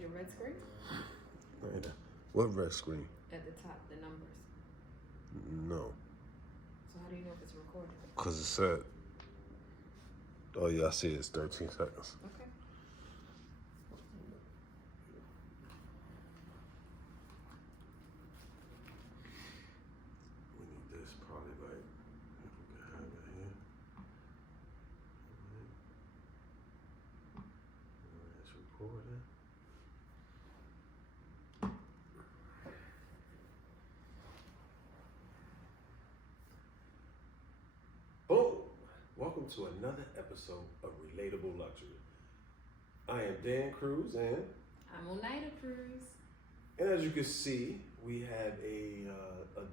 see the red screen? Right. What red screen? At the top, the numbers. No. So how do you know if it's recording? Because it said, oh yeah, I see it's 13 seconds. Okay. We need this probably like, if we can have it here. It's recording. Boom! Welcome to another episode of Relatable Luxury. I am Dan Cruz, and I'm Oneida Cruz. as you can see, we have a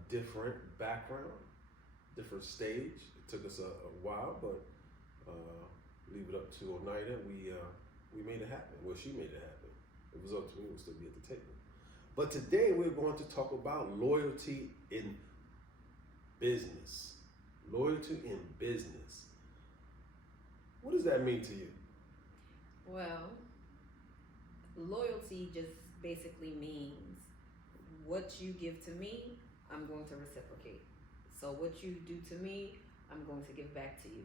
different background, different stage. It took us a while, but leave it up to Oneida. We made it happen. Well, she made it happen. It was up to me. We'll still be at the table. But today we're going to talk about loyalty in business. Loyalty in business. What does that mean to you? Well, loyalty just basically means what you give to me, I'm going to reciprocate. So what you do to me, I'm going to give back to you.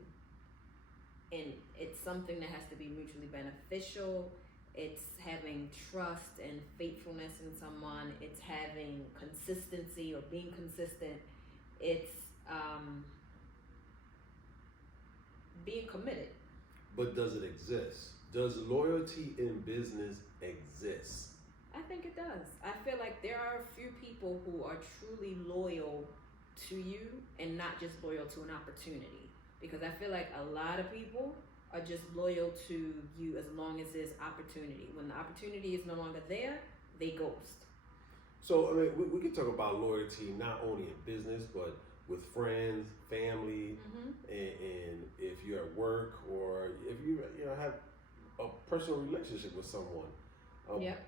And it's something that has to be mutually beneficial. It's having trust and faithfulness in someone. It's having consistency or being consistent. It's being committed. But does it exist? Does loyalty in business exist? I think it does. I feel like there are a few people who are truly loyal to you and not just loyal to an opportunity. Because I feel like a lot of people are just loyal to you as long as there's opportunity. When the opportunity is no longer there, they ghost. So, I mean, we can talk about loyalty not only in business, but with friends, family, and if you're at work or if you have a personal relationship with someone. Yep.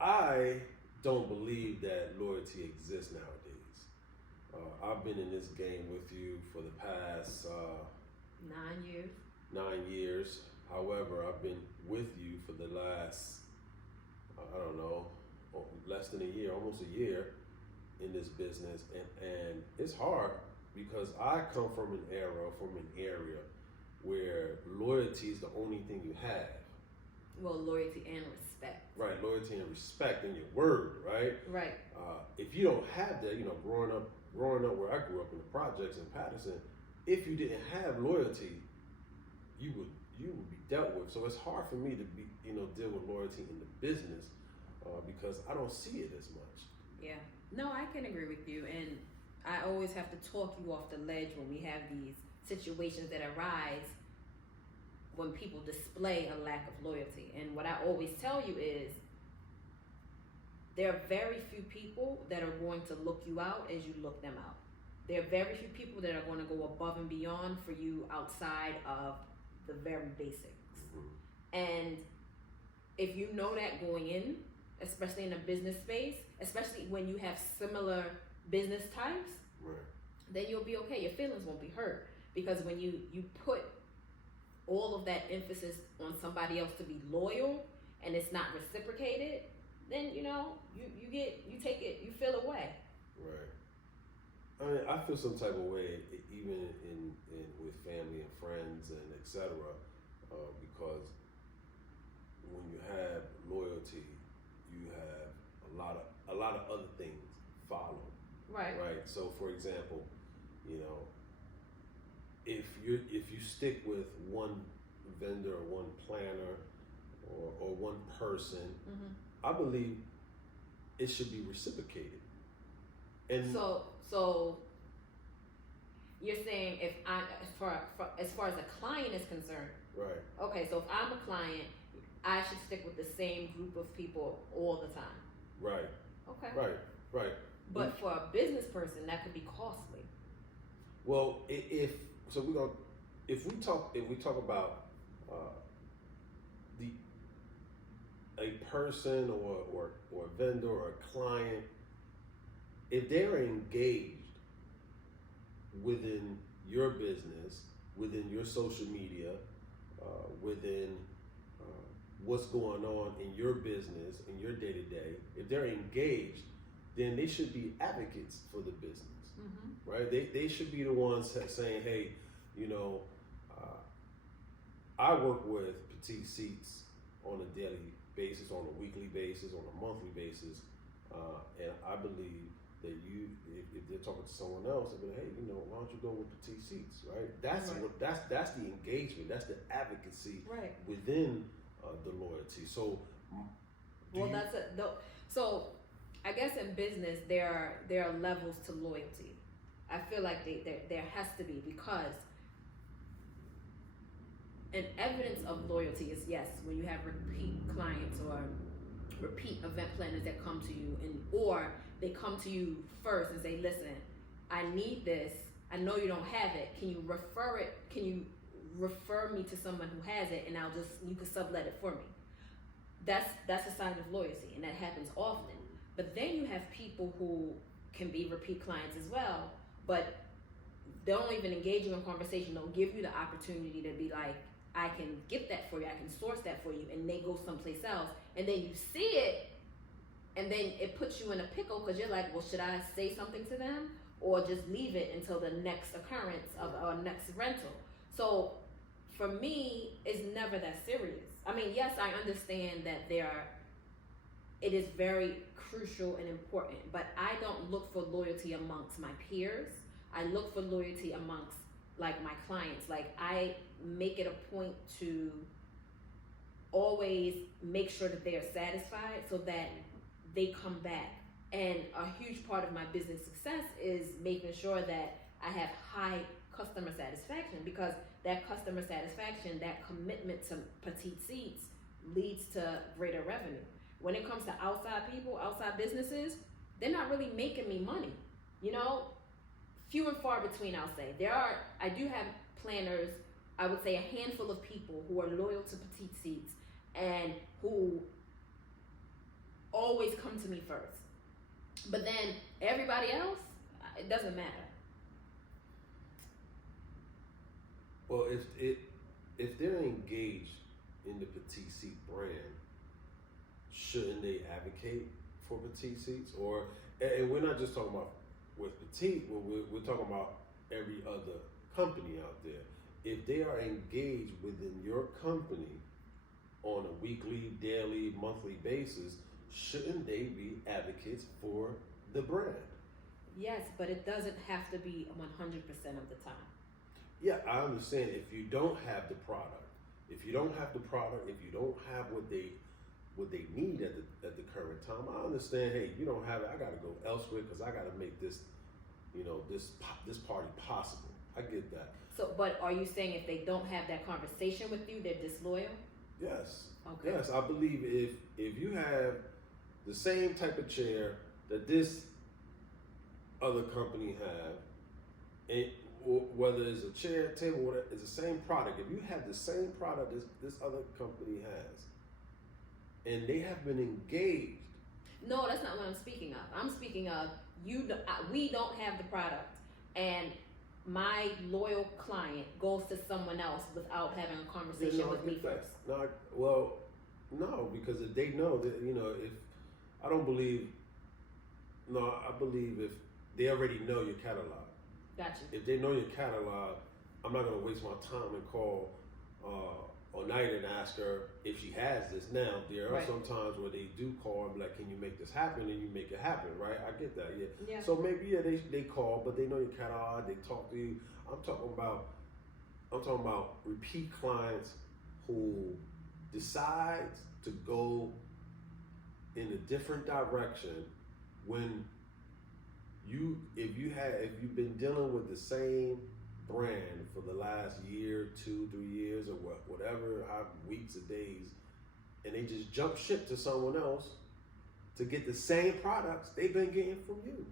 I don't believe that loyalty exists nowadays. I've been in this game with you for the past 9 years. 9 years. However, I've been with you for the last, I don't know, less than a year, almost a year in this business. And it's hard because I come from an area where loyalty is the only thing you have. Well, loyalty and respect. Right, loyalty and respect in your word, right? Right. If you don't have that, growing up where I grew up in the projects in Patterson, if you didn't have loyalty, you would be dealt with. So it's hard for me to deal with loyalty in the business because I don't see it as much. Yeah. No, I can agree with you. And I always have to talk you off the ledge when we have these situations that arise when people display a lack of loyalty. And what I always tell you is there are very few people that are going to look you out as you look them out. There are very few people that are going to go above and beyond for you outside of the very basics. And if you know that going in, especially in a business space, especially when you have similar business types, right, then you'll be okay. Your feelings won't be hurt. Because when you put all of that emphasis on somebody else to be loyal and it's not reciprocated, then you take it, you feel away. Right. I mean, I feel some type of way even in with family and friends and etc. Because when you have loyalty, you have a lot of other things follow. Right. Right. So, for example, if you stick with one vendor or one planner or one person, I believe it should be reciprocated. And so you're saying as far as a client is concerned, right? Okay, so if I'm a client, I should stick with the same group of people all the time. Right. Okay. Right. But for a business person, that could be costly. Well, if we talk about a person or a vendor or a client, if they're engaged within your business, within your social media, within what's going on in your business, in your day to day, if they're engaged, then they should be advocates for the business, right? They should be the ones saying, hey, you know, I work with Petite Seats on a daily basis, on a weekly basis, on a monthly basis, and I believe that if they're talking to someone else, they're like, hey, you know, why don't you go with Petite Seats, right? That's the engagement, that's the advocacy within the loyalty. So, so I guess in business there are levels to loyalty. I feel like there has to be, because an evidence of loyalty is, yes, when you have repeat clients or repeat event planners that come to you, or they come to you first and say, listen, I need this, I know you don't have it, can you refer me to someone who has it, and you can sublet it for me. That's a sign of loyalty, and that happens often. But then you have people who can be repeat clients as well, but they don't even engage you in conversation, don't give you the opportunity to be like, I can get that for you, I can source that for you, and they go someplace else, and then you see it, and then it puts you in a pickle, because you're like, well, should I say something to them, or just leave it until the next occurrence of our next rental? So for me, it's never that serious. I mean, yes, I understand that it is very crucial and important, but I don't look for loyalty amongst my peers. I look for loyalty amongst like my clients. Like, I make it a point to always make sure that they are satisfied so that they come back. And a huge part of my business success is making sure that I have high customer satisfaction, because that customer satisfaction, that commitment to Petite Seats leads to greater revenue. When it comes to outside people, outside businesses, they're not really making me money. You know, few and far between, I'll say. I do have planners, I would say a handful of people who are loyal to Petite Seats and who always come to me first. But then everybody else, it doesn't matter. Well, if they're engaged in the Petite Seat brand, shouldn't they advocate for Petite Seats? And we're not just talking about with Petite, we're talking about every other company out there. If they are engaged within your company on a weekly, daily, monthly basis, shouldn't they be advocates for the brand? Yes, but it doesn't have to be 100% of the time. Yeah, I understand. If you don't have the product, if you don't have what they need at the current time, I understand. Hey, you don't have it. I got to go elsewhere because I got to make this, this party possible. I get that. So, but are you saying if they don't have that conversation with you, they're disloyal? Yes. Okay. Yes, I believe if you have the same type of chair that this other company have, and whether it's a chair, table, whatever, it's the same product. If you have the same product this other company has, and they have been engaged. No, that's not what I'm speaking of. I'm speaking of we don't have the product, and my loyal client goes to someone else without having a conversation with me first. No, because if they know that, if I don't believe, I believe if they already know your catalog. Gotcha. If they know your catalog, I'm not going to waste my time and call Oneida and ask her if she has this. Now, there are some times where they do call and be like, can you make this happen? And you make it happen, right? I get that, yeah. So maybe, they call, but they know your catalog, they talk to you. I'm talking about repeat clients who decides to go in a different direction when if you've been dealing with the same brand for the last year, 2, 3 years, or whatever, weeks or days, and they just jump ship to someone else to get the same products they've been getting from you.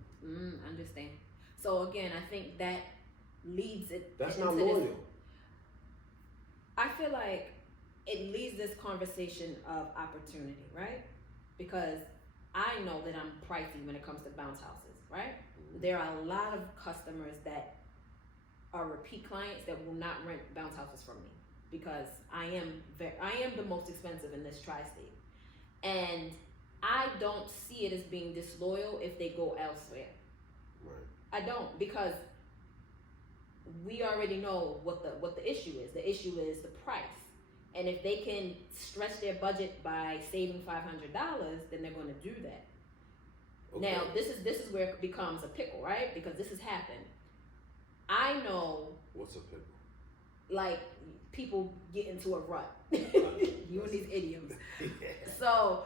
Understand. So again, I think that leads it. That's not loyal. I feel like it leads this conversation of opportunity, right? Because I know that I'm pricey when it comes to bounce houses, right? Mm-hmm. There are a lot of customers that are repeat clients that will not rent bounce houses from me. because I am the most expensive in this tri-state, and I don't see it as being disloyal if they go elsewhere. Right. I don't, because we already know what the issue is. The issue is the price. And if they can stretch their budget by saving $500, then they're going to do that. Okay. Now, this is where it becomes a pickle, right? Because this has happened. I know, What's a pickle? like, people get into a rut. You and these idioms. So,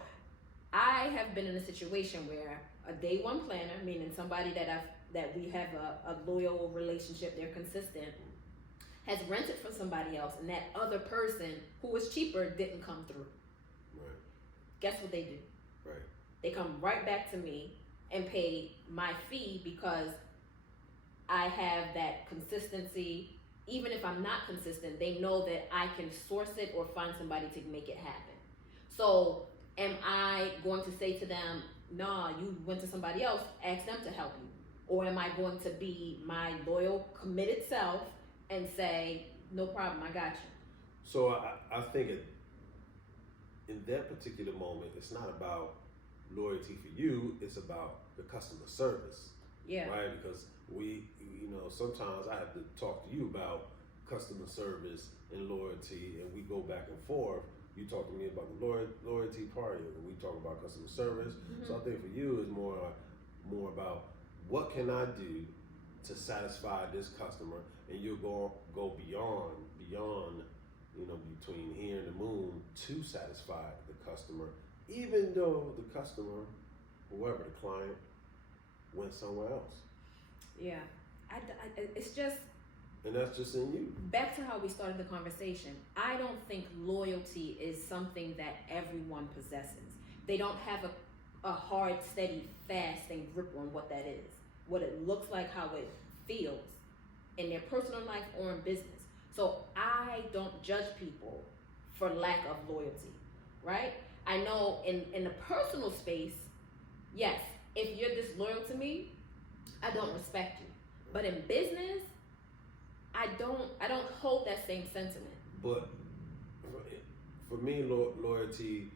I have been in a situation where a day one planner, meaning somebody that we have a loyal relationship, they're consistent, has rented from somebody else, and that other person who was cheaper didn't come through. Right. Guess what they do? Right. They come right back to me and pay my fee because I have that consistency. Even if I'm not consistent, they know that I can source it or find somebody to make it happen. So am I going to say to them, nah, you went to somebody else, ask them to help you? Or am I going to be my loyal, committed self and say, no problem, I got you? So I think in that particular moment, it's not about loyalty for you, it's about the customer service. Yeah. Right? Because sometimes I have to talk to you about customer service and loyalty, and we go back and forth. You talk to me about the loyalty part, and we talk about customer service. Mm-hmm. So I think for you, it's more about what can I do to satisfy this customer, and you'll go beyond, between here and the moon to satisfy the customer, even though the customer, whoever the client, went somewhere else. Yeah. It's just, And that's just in you. back to how we started the conversation. I don't think loyalty is something that everyone possesses. They don't have a hard, steady, fast and grip on what that is, what it looks like, how it feels in their personal life or in business. So I don't judge people for lack of loyalty, right? I know in the personal space, yes, if you're disloyal to me, I don't respect you. But in business, I don't hold that same sentiment. But for me, loyalty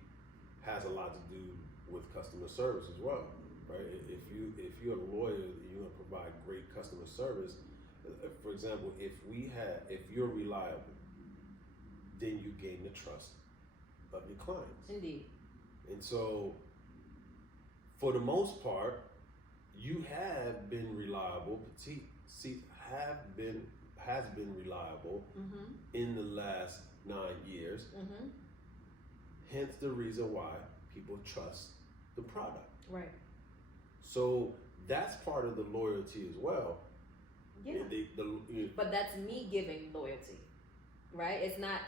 has a lot to do with customer service as well, right? If you're a lawyer, you're gonna provide great customer service. For example, if you're reliable, then you gain the trust of your clients. Indeed. And so, for the most part, you have been reliable. Petite has been reliable Mm-hmm. in the last 9 years. Mm-hmm. Hence the reason why people trust the product. Right. So that's part of the loyalty as well. Yeah. But that's me giving loyalty, right? It's not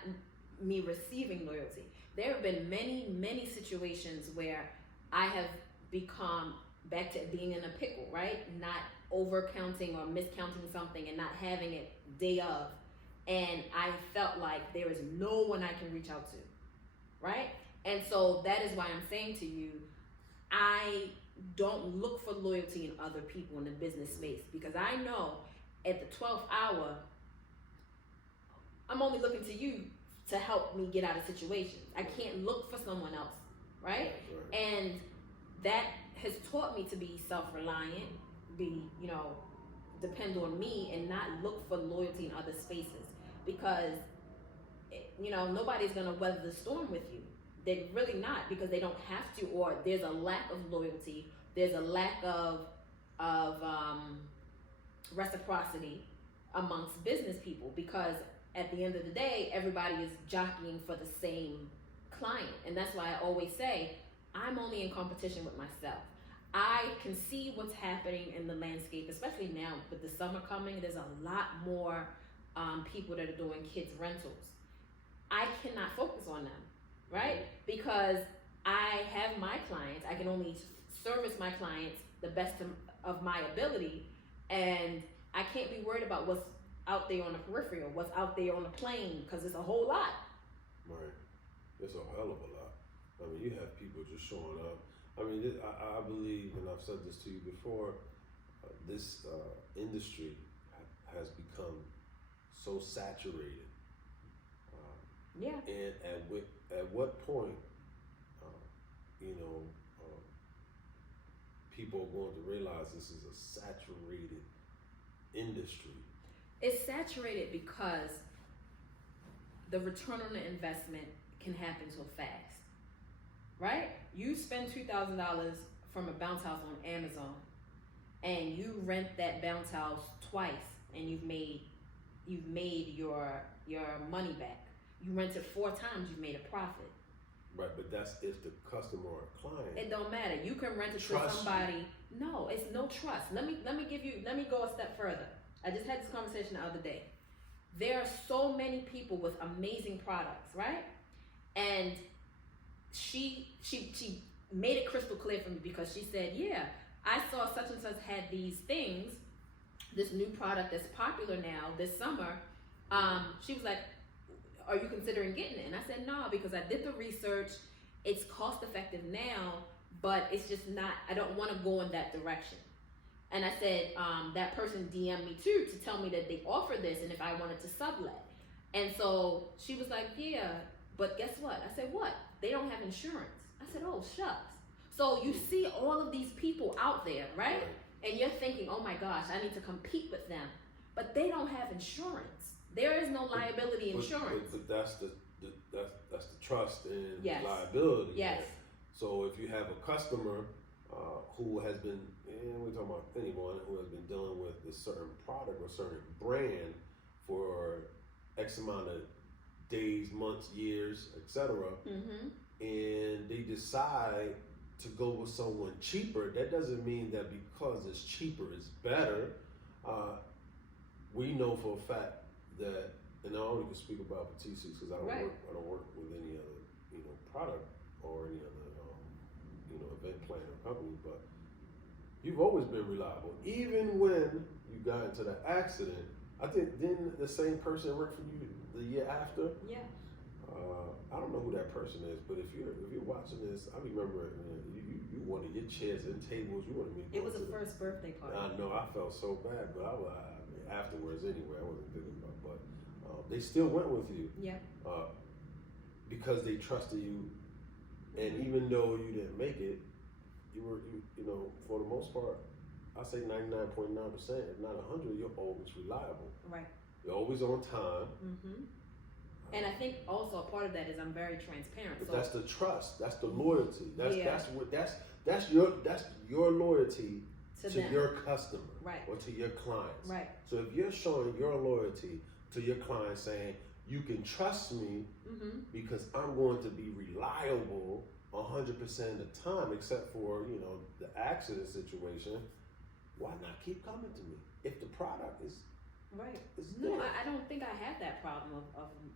me receiving loyalty. There have been many, many situations where I have become back to being in a pickle, right? Not overcounting or miscounting something and not having it day of. And I felt like there is no one I can reach out to, right? And so that is why I'm saying to you, I don't look for loyalty in other people in the business space, because I know at the 12th hour, I'm only looking to you to help me get out of situations. I can't look for someone else, right? And that has taught me to be self-reliant, depend on me and not look for loyalty in other spaces, because nobody's gonna weather the storm with you. They're really not, because they don't have to, or there's a lack of loyalty, there's a lack of reciprocity amongst business people, because at the end of the day, everybody is jockeying for the same client. And that's why I always say, I'm only in competition with myself. I can see what's happening in the landscape, especially now with the summer coming. There's a lot more people that are doing kids rentals. I cannot focus on them, right? Because I have my clients. I can only service my clients the best of my ability, and I can't be worried about what's out there on the peripheral, what's out there on the plane, because it's a whole lot. Right. It's a hell of a lot. I mean, you have people just showing up. I mean, I believe, and I've said this to you before, this industry has become so saturated Yeah. And at what point, you know, people are going to realize this is a saturated industry? It's saturated because the return on the investment can happen so fast, right? You spend $2,000 from a bounce house on Amazon, and you rent that bounce house twice, and you've made your money back. You rent it 4 times, you've made a profit. Right, but that's if the customer or client. It don't matter. You can rent it to Trust somebody. No, it's no trust. Let me go a step further. I just had this conversation the other day. There are so many people with amazing products, right? And she made it crystal clear for me, because she said, yeah, I saw such and such had these things, this new product that's popular now this summer. She was like, are you considering getting it? And I said, no, because I did the research. It's cost effective now, but it's just not, I don't want to go in that direction. And I said, that person DM'd me too to tell me that they offer this and if I wanted to sublet. And so she was like, yeah, but guess what? I said, what? They don't have insurance. I said, oh, shucks. So you see all of these people out there, right? And you're thinking, oh my gosh, I need to compete with them. But they don't have insurance. There is no liability insurance. But that's the trust and Yes. liability. Yes. So if you have a customer who has been, and we're talking about anyone who has been dealing with a certain product or certain brand for X amount of days, months, years, etc., Mm-hmm. and they decide to go with someone cheaper, that doesn't mean that because it's cheaper it's better. We know for a fact that, and I only can speak about Batiste because I don't work with any other product or any other event planner company, but you've always been reliable. Even when you got into the accident, I think then the same person worked for you the year after. Yeah. I don't know who that person is, but if you're watching this, I remember you wanted your chairs and tables. You wanted me. It was a first birthday party. I know, I felt so bad, but afterwards anyway, I wasn't thinking about. But they still went with you. Yeah. Because they trusted you, and even though you didn't make it, you for the most part, I say 99.9%, if not 100, you're always reliable. Right. You're always on time. Mm-hmm. And I think also a part of that is I'm very transparent. But So that's the trust. That's the loyalty. Yeah. That's your loyalty to them. your customer, Right. or to your clients. Right. So if you're showing your loyalty to your clients, saying you can trust me Mm-hmm. because I'm going to be reliable 100% of the time, except for the accident situation, why not keep coming to me if the product is Right. there? No, I don't think I have that problem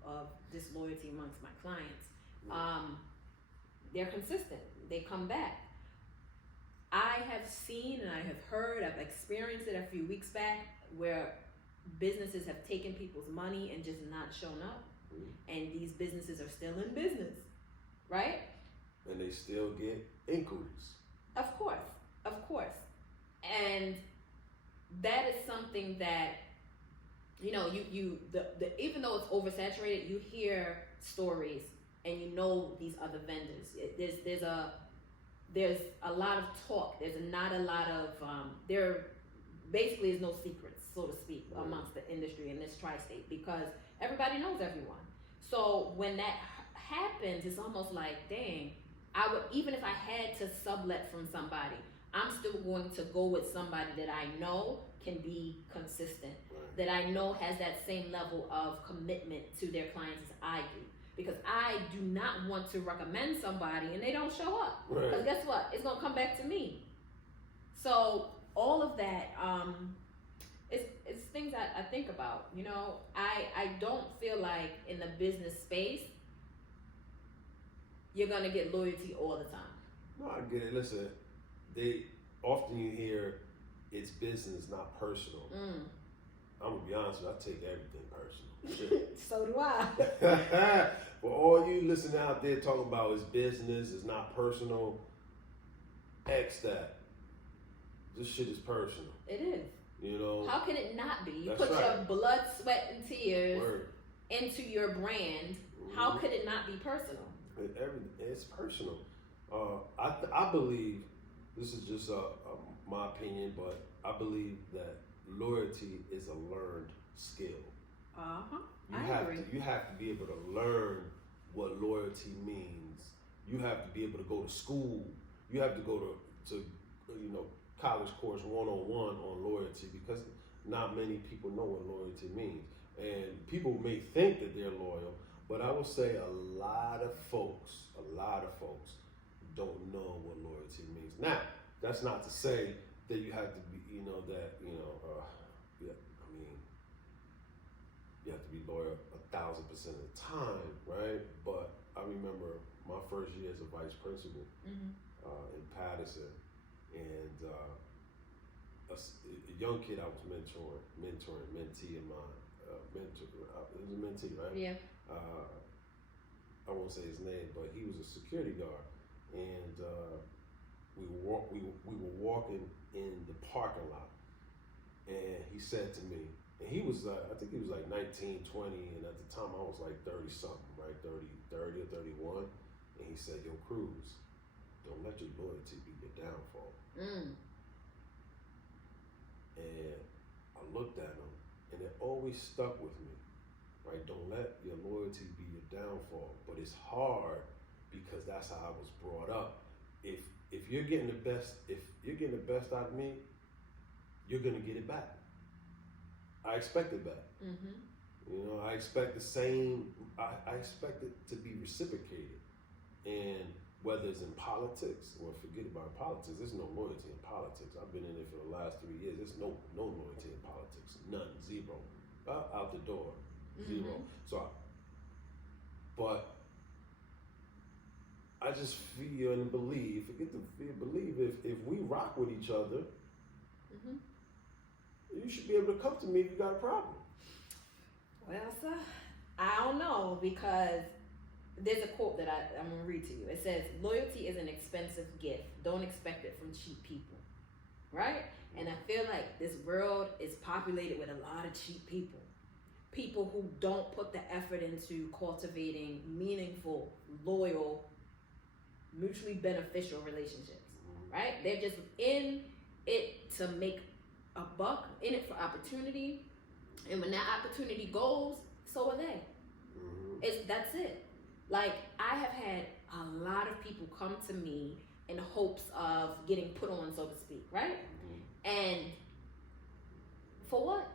of disloyalty amongst my clients. They're consistent. They come back. I have seen and I have heard, I've experienced it a few weeks back, where businesses have taken people's money and just not shown up. And these businesses are still in business, right? And they still get inquiries. Of course. And that is something that, even though it's oversaturated, you hear stories and these other vendors. There's a lot of talk. There's not a lot of, there basically is no secrets, so to speak, amongst the industry in this tri-state, because everybody knows everyone. So when that happens, it's almost like, dang, I would, even if I had to sublet from somebody, I'm still going to go with somebody that I know can be consistent, that I know has that same level of commitment to their clients as I do. Because I do not want to recommend somebody and they don't show up. Because guess what? It's going to come back to me. So all of that, it's things that I think about. I don't feel like in the business space, you're going to get loyalty all the time. No, I get it. Listen, often you hear it's business, not personal. I'm gonna be honest with you, I take everything personal. So do I. For all you listening out there talking about it's business, it's not personal, X that. This shit is personal. It is. How can it not be? You That's put right. your blood, sweat, and tears Word. into your brand. How could it not be personal? It's personal. I believe, this is just my opinion, but I believe that loyalty is a learned skill. You have to be able to learn what loyalty means. You have to be able to go to school. You have to go to college course 101 on loyalty, because not many people know what loyalty means. And people may think that they're loyal, but I will say a lot of folks don't know what loyalty means. Now, that's not to say that you have to be, you have to be loyal 1,000% of the time, right? But I remember my first year as a vice principal in Patterson, and a young kid I was mentoring, mentee of mine, it was a mentee, right? Yeah. I won't say his name, but he was a security guard, and we were walking in the parking lot, and he said to me, and he was I think he was like 19, 20, and at the time I was like 30 something, right? 30 or 31, and he said, "Yo, Cruz, don't let your loyalty be your downfall." And I looked at him, and it always stuck with me, right? Don't let your loyalty be your downfall. But it's hard because that's how I was brought up. If you're getting the best, out of me, you're gonna get it back. I expect it back. I expect the same. I expect it to be reciprocated, and whether it's in politics, or forget about politics, there's no loyalty in politics. I've been in it for the last 3 years. There's no loyalty in politics. None. Zero. Out the door. Zero. So, but I just feel and believe, forget the fear, believe, if we rock with each other, you should be able to come to me if you got a problem. Well, sir, I don't know, because there's a quote that I'm going to read to you. It says, "Loyalty is an expensive gift. Don't expect it from cheap people." Right? And I feel like this world is populated with a lot of cheap people. People who don't put the effort into cultivating meaningful, loyal, mutually beneficial relationships. Right? They're just in it to make a buck, in it for opportunity. And when that opportunity goes, so are they. That's it. Like, I have had a lot of people come to me in hopes of getting put on, so to speak, right? And for what?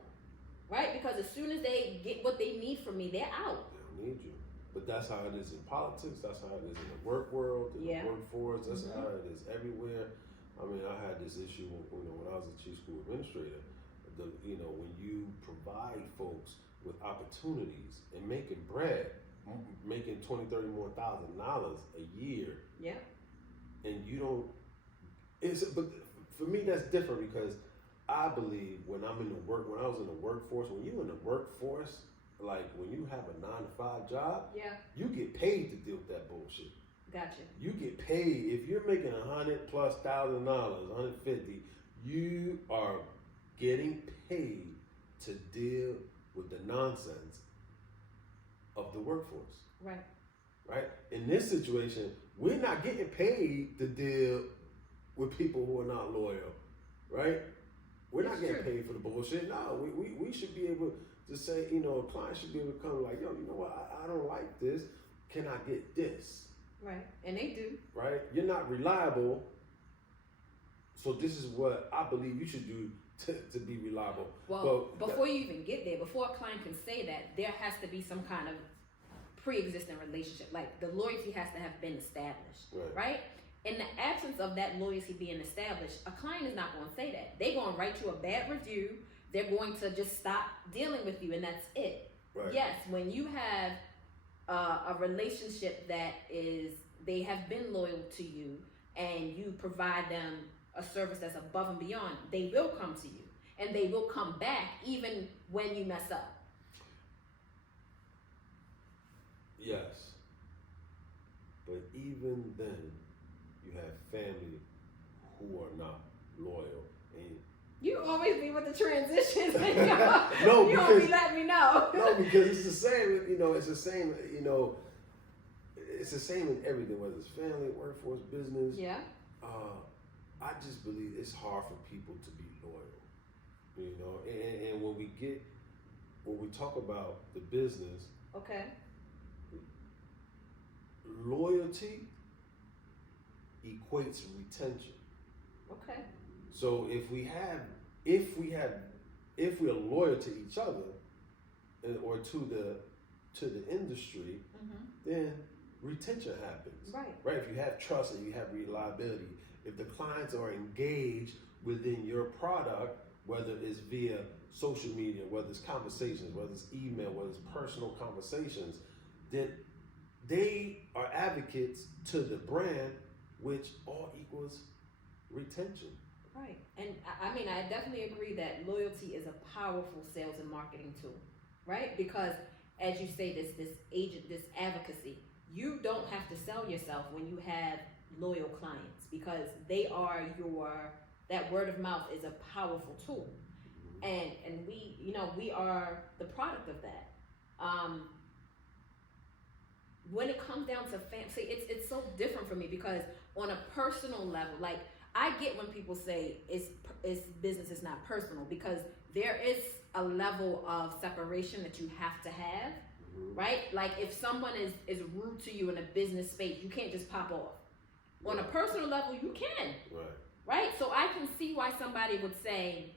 Right? Because as soon as they get what they need from me, they're out. They don't need you. But that's how it is in politics. That's how it is in the work world, in the workforce. That's how it is everywhere. I mean, I had this issue when I was a chief school administrator. When you provide folks with opportunities and making bread, making $20,000, $30,000 more a year. Yeah. And you don't. But for me, that's different, because I believe when I was in the workforce, when you're in the workforce, like when you have a 9-to-5 job, you get paid to deal with that bullshit. Gotcha. You get paid if you're making $100,000+ $150,000. You are getting paid to deal with the nonsense of the workforce. Right. Right? In this situation, we're not getting paid to deal with people who are not loyal. Right? We're not getting paid for the bullshit. No, we should be able to say, a client should be able to come like, "Yo, you know what? I don't like this. Can I get this?" Right. And they do. Right? You're not reliable. So this is what I believe you should do to be reliable. Well, before you even get there, before a client can say that, there has to be some kind of pre-existing relationship. Like, the loyalty has to have been established, right? In the absence of that loyalty being established, a client is not going to say that. They're going to write you a bad review. They're going to just stop dealing with you, and that's it. Right. Yes, when you have a relationship that they have been loyal to you, and you provide them a service that's above and beyond, they will come to you, and they will come back even when you mess up. Yes. But even then, you have family who are not loyal. And you always be with the transitions. No, you don't be letting me know. No, because it's the same. It's the same. it's the same in everything, whether it's family, workforce, business. Yeah. I just believe it's hard for people to be loyal, you know. And when we talk about the business, Okay. loyalty equates retention. Okay. So if we're loyal to each other or to the industry, then retention happens. Right. If you have trust and you have reliability, if the clients are engaged within your product, whether it's via social media, whether it's conversations, whether it's email, whether it's personal conversations, then they are advocates to the brand, which all equals retention. Right. And I mean, I definitely agree that loyalty is a powerful sales and marketing tool, right? Because as you say, this advocacy, you don't have to sell yourself when you have loyal clients, because they are that word of mouth is a powerful tool. And we are the product of that. When it comes down to see, it's so different for me, because on a personal level, like, I get when people say it's business is not personal, because there is a level of separation that you have to have, right? Like, if someone is rude to you in a business space, you can't just pop off. On a personal level, you can. Right? So I can see why somebody would say,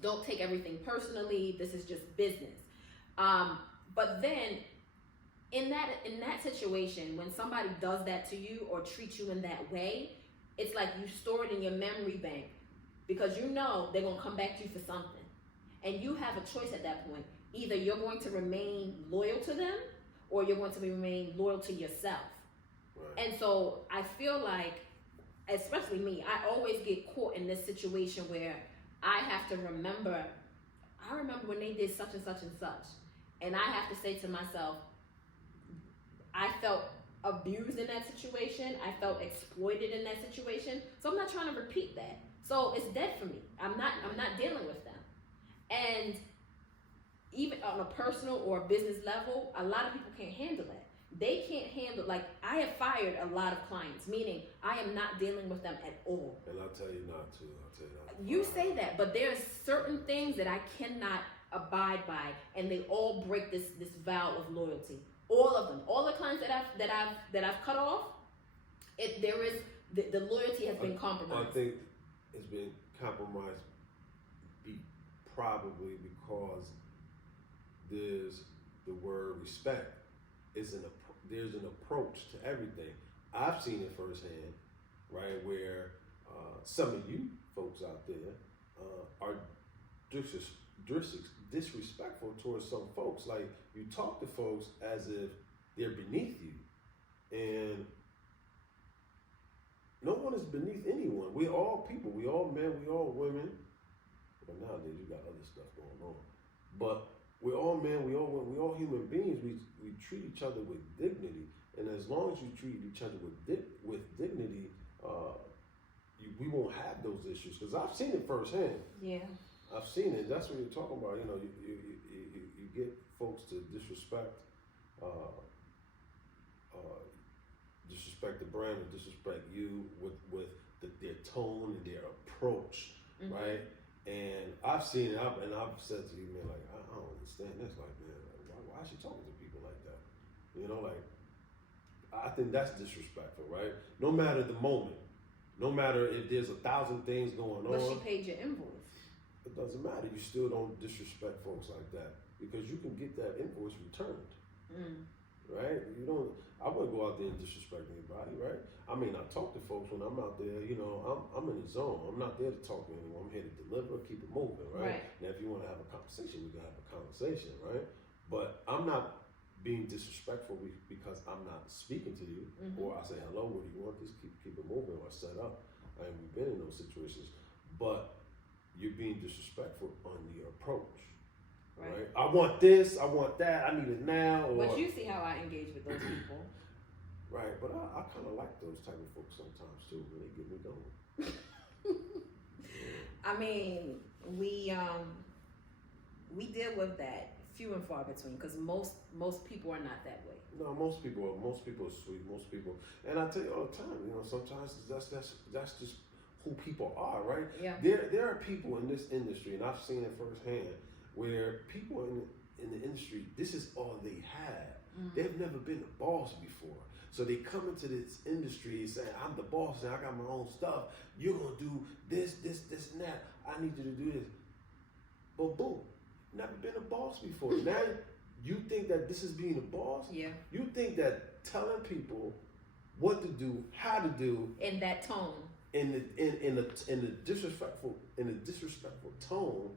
don't take everything personally, this is just business. But then in that situation, when somebody does that to you or treats you in that way, it's like you store it in your memory bank, because you know they're going to come back to you for something. And you have a choice at that point. Either you're going to remain loyal to them, or you're going to remain loyal to yourself. And so I feel like, especially me, I always get caught in this situation where I have to remember when they did such and such and such. And I have to say to myself, I felt abused in that situation. I felt exploited in that situation. So I'm not trying to repeat that. So it's dead for me. I'm not dealing with them. And even on a personal or business level, a lot of people can't handle that. They can't handle, like, I have fired a lot of clients, meaning I am not dealing with them at all. And I'll tell you not to. You say that, but there's certain things that I cannot abide by, and they all break this vow of loyalty. All of them, all the clients that I've cut off, there is the loyalty has been compromised. I think it's been compromised, probably because there's the word respect. There's an approach to everything. I've seen it firsthand, right, where some of you folks out there are disrespectful towards some folks. Like, you talk to folks as if they're beneath you, and no one is beneath anyone. We're all people. We all men. We all women. But nowadays you got other stuff going on. But we're all men. We all women. We all human beings. We treat each other with dignity, and as long as you treat each other with dignity, we won't have those issues. Because I've seen it firsthand. Yeah. I've seen it. That's what you're talking about. You know, you get folks to disrespect the brand, or disrespect you with their tone and their approach, right? And I've seen it, and I've said to you, man, like, I don't understand this. Like, man, why is she talking to people like that? You know, like, I think that's disrespectful, right? No matter the moment, no matter if there's 1,000 things going on. But she paid your invoice. It doesn't matter. You still don't disrespect folks like that, because you can get that invoice returned, right? You don't. I wouldn't go out there and disrespect anybody, right? I mean, I talk to folks when I'm out there. You know, I'm in the zone. I'm not there to talk to anyone. I'm here to deliver, keep it moving, right? Now, if you want to have a conversation, we can have a conversation, right? But I'm not being disrespectful because I'm not speaking to you, or I say hello. What do you want? Just keep it moving, or set up. And we've been in those situations, but you're being disrespectful on your approach, right? I want this, I want that, I need it now. But you see how I engage with those people. Right, but I kind of like those type of folks sometimes too, when they get me going. I mean, we deal with that few and far between because most people are not that way. No, most people are sweet. Most people, and I tell you all the time, you know, sometimes that's just who people are, right? Yeah. There are people in this industry, and I've seen it firsthand, where people in the industry, this is all they have. They've never been a boss before. So they come into this industry saying, I'm the boss and I got my own stuff. You're going to do this, and that. I need you to do this. But boom, never been a boss before. Now you think that this is being a boss? Yeah. You think that telling people what to do, how to do, In that tone. in the disrespectful tone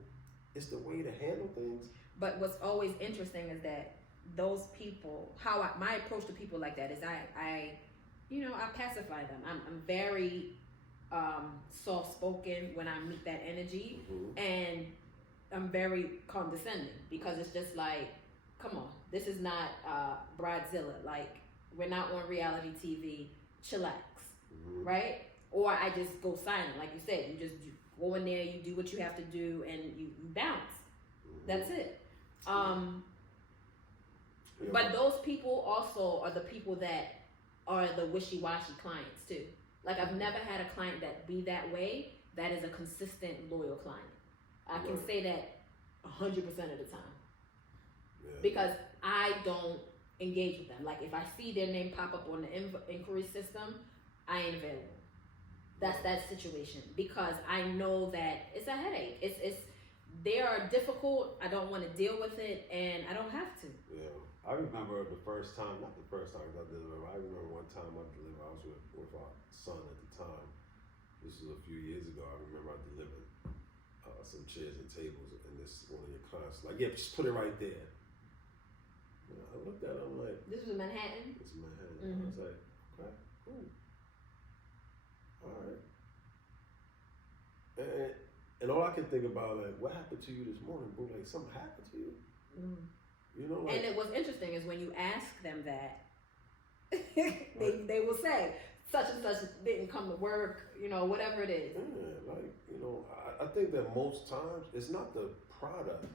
is the way to handle things. But what's always interesting is that those people, my approach to people like that is I pacify them. I'm very soft spoken when I meet that energy, and I'm very condescending because it's just like, come on, this is not Bridezilla. Like, we're not on reality TV. Chillax, right? Or I just go silent, like you said. You just go in there, you do what you have to do, and you bounce. That's it. But those people also are the people that are the wishy-washy clients too. Like, I've never had a client that be that way. That is a consistent, loyal client. I can say that 100% of the time. Because I don't engage with them. Like, if I see their name pop up on the inquiry system, I ain't available. That's that situation. Because I know that it's a headache. They are difficult. I don't want to deal with it, and I don't have to. Yeah. I remember not the first time I delivered. I remember one time I delivered. I was with our son at the time. This was a few years ago. I remember I delivered some chairs and tables, and this one of your clients like, yeah, just put it right there. And I looked at it. I'm like, this was in Manhattan. This is Manhattan. I was like, okay, cool, all right. And all I can think about, like, what happened to you this morning, boo? Like, something happened to you. You know, like, and it was interesting is when you ask them that, they will say such and such didn't come to work, you know, whatever it is. Yeah, like, you know, I think that most times it's not the product,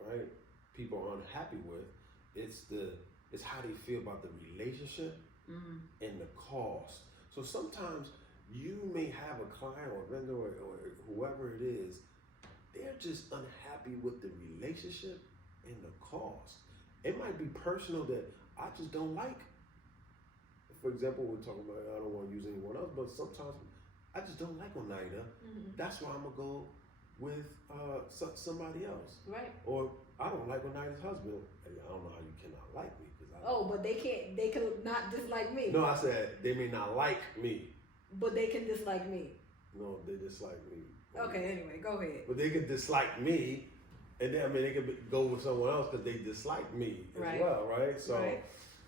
right? People are unhappy with. It's how they feel about the relationship and the cost. So sometimes you may have a client or vendor or whoever it is, they're just unhappy with the relationship and the cost. It might be personal that I just don't like. For example, we're talking about, I don't want to use anyone else, but sometimes I just don't like Oneida. That's why I'm going to go with somebody else. Right. Or I don't like Oneida's husband. I don't know how you cannot like me. But they can not dislike me. No, I said they may not like me. But they can dislike me. No, they dislike me. Okay, anyway, go ahead. But they can dislike me, and then, I mean, they can go with someone else because they dislike me as well, right? So,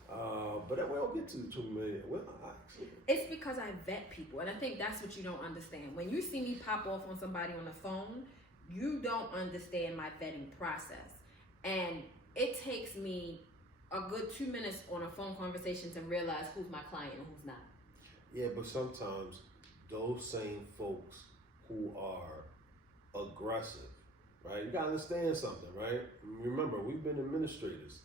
but then we don't get too many. Well, actually, it's because I vet people, and I think that's what you don't understand. When you see me pop off on somebody on the phone, you don't understand my vetting process. And it takes me a good 2 minutes on a phone conversation to realize who's my client and who's not. Yeah, but sometimes those same folks who are aggressive, right? You gotta understand something, right? Remember, we've been administrators.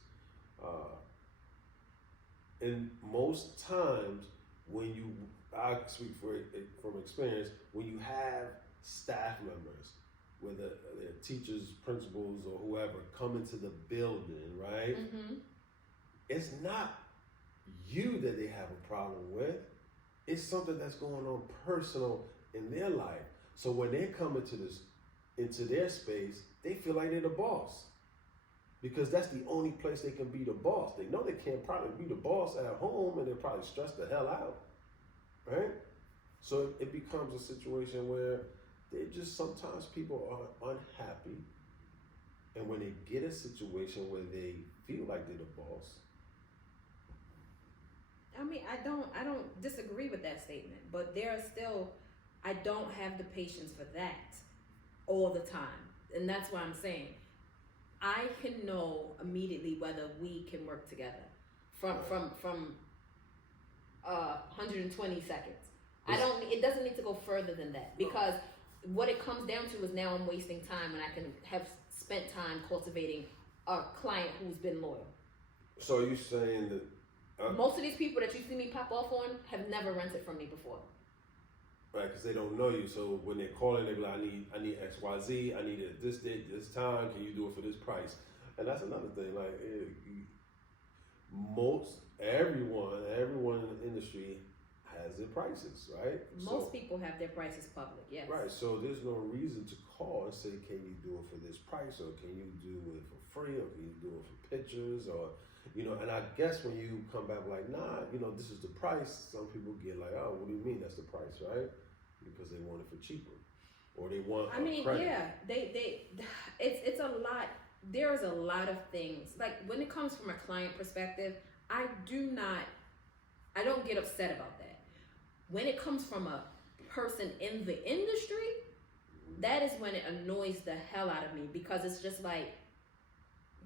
And most times when I speak from experience, when you have staff members, whether they're teachers, principals, or whoever, come into the building, right? It's not you that they have a problem with. It's something that's going on personal in their life. So when they come into their space, they feel like they're the boss. Because that's the only place they can be the boss. They know they can't probably be the boss at home, and they're probably stressed the hell out, right? So it becomes a situation where sometimes people are unhappy, and when they get a situation where they feel like they're the boss. I mean, I don't disagree with that statement, but there are still, I don't have the patience for that all the time. And that's why I'm saying, I can know immediately whether we can work together from 120 seconds. It doesn't need to go further than that, because what it comes down to is now I'm wasting time when I can have spent time cultivating a client who's been loyal. So are you saying that Most of these people that you see me pop off on have never rented from me before. right? Because they don't know you. So when they're calling, they be like, I need X, Y, Z. I need it at this date, this time. Can you do it for this price? And that's another thing. Like everyone in the industry has their prices, right? Most people have their prices public. Yes. Right. So there's no reason to call and say, can you do it for this price, or can you do it for free, or can you do it for pictures, or and I guess when you come back like, nah, this is the price, some people get like, oh, what do you mean that's the price, right? Because they want it for cheaper, or they want. Credit. Yeah, it's a lot. There's a lot of things. Like when it comes from a client perspective, I don't get upset about that. When it comes from a person in the industry, that is when it annoys the hell out of me, because it's just like,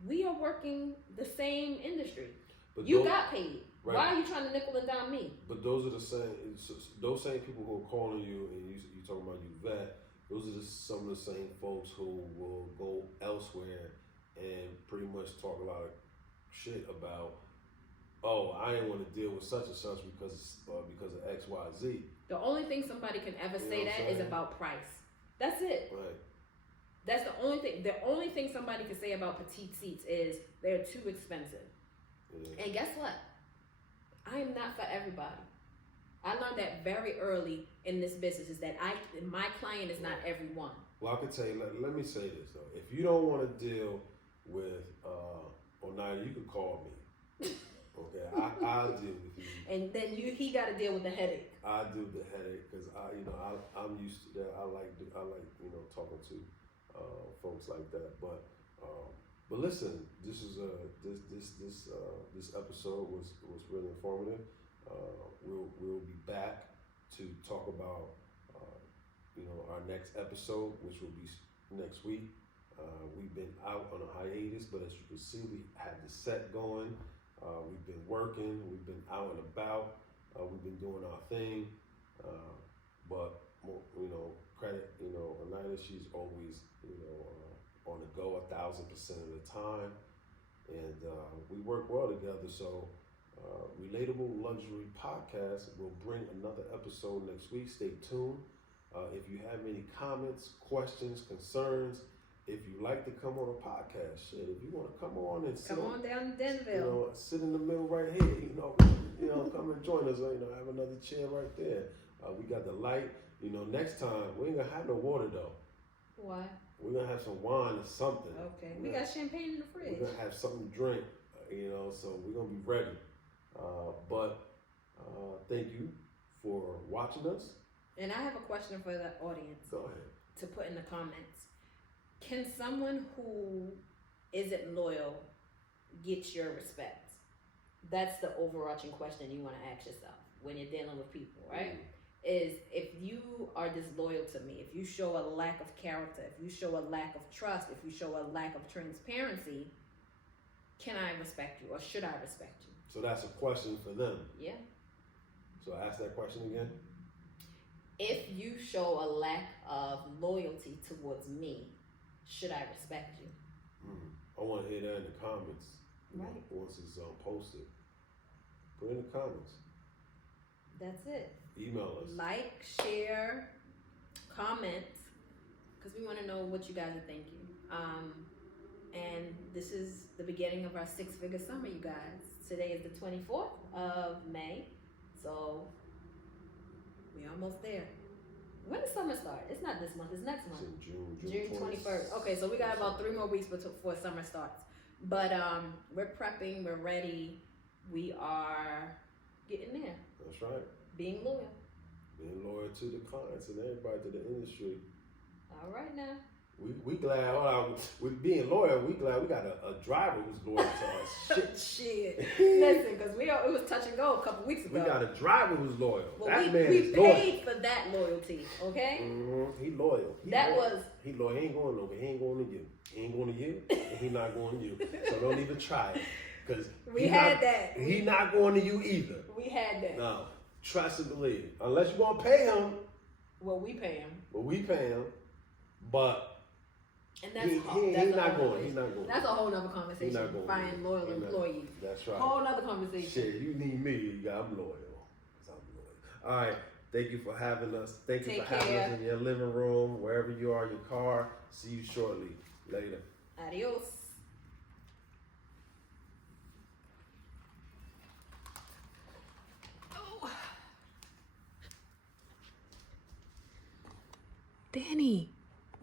we are working the same industry. But you got paid. Right. Why are you trying to nickel and dime me? But those are the same people who are calling you, and you talking about you vet. Those are some of the same folks who will go elsewhere and pretty much talk a lot of shit about, oh, I didn't want to deal with such and such because of X, Y, Z. The only thing somebody can ever say that is about price. That's it. Right. That's the only thing. The only thing somebody can say about petite seats is they're too expensive. Yeah. And guess what? I am not for everybody. I learned that very early in this business, is that my client is not everyone. Well, I can tell you, let me say this though. If you don't want to deal with Oneida, you can call me. Okay, I'll deal with you. And then he got to deal with the headache. I deal with the headache because I'm used to that. I like talking to folks like that. But listen, this is this episode was really informative. We'll be back to talk about our next episode, which will be next week. We've been out on a hiatus, but as you can see, we have the set going. We've been working. We've been out and about. We've been doing our thing. But credit, Oneida, she's always on the go 1,000% of the time, and we work well together. So, Relatable Luxury Podcast will bring another episode next week. Stay tuned. If you have any comments, questions, concerns, if you like to come on a podcast, shit, if you want to come on and come on down to Denville, sit in the middle right here, come and join us. Have another chair right there. We got the light. Next time we ain't gonna have no water though. Why? We're gonna have some wine or something. Okay. We got champagne in the fridge. We're gonna have something to drink, so we're gonna be ready. But thank you for watching us. And I have a question for the audience. Go ahead. To put in the comments. Can someone who isn't loyal get your respect? That's the overarching question you want to ask yourself when you're dealing with people, right? Is if you are disloyal to me, if you show a lack of character, if you show a lack of trust, if you show a lack of transparency, can I respect you, or should I respect you? So that's a question for them. Yeah. So ask that question again. If you show a lack of loyalty towards me, should I respect you? I want to hear that in the comments. Right. Once it's posted. Put in the comments. That's it. Email us. Like, share, comment, because we want to know what you guys are thinking. And this is the beginning of our 6-figure summer, you guys. Today is the 24th of May, so we're almost there. When does summer start? It's not this month, it's next month. It's in June 21st. Okay, so we got about 3 more weeks before summer starts. But we're prepping, we're ready, we are getting there. That's right. Being loyal. Being loyal to the clients and everybody, to the industry. All right now. We glad, with being loyal, we glad we got a driver who's loyal to us. Shit. Listen, because it was touch and go a couple weeks ago. We got a driver who's loyal. Well, that we man is loyal. We loyal. paid for that loyalty, okay? Mm-hmm. He loyal. He loyal. He ain't going nowhere. He ain't going to you. He ain't going to you, and he not going to you. So don't even try it. Because he not going to you either. We had that. No. Trust and believe. Unless you're going to pay him. Well, we pay him. But And that's He not going. That's a whole nother conversation. He not going. Finding loyal employees. That's right. Whole nother conversation. Shit, you need me. I'm loyal. 'Cause I'm loyal. All right. Thank you for having us. Thank you for having us in your living room, wherever you are, your car. See you shortly. Later. Adios. Danny.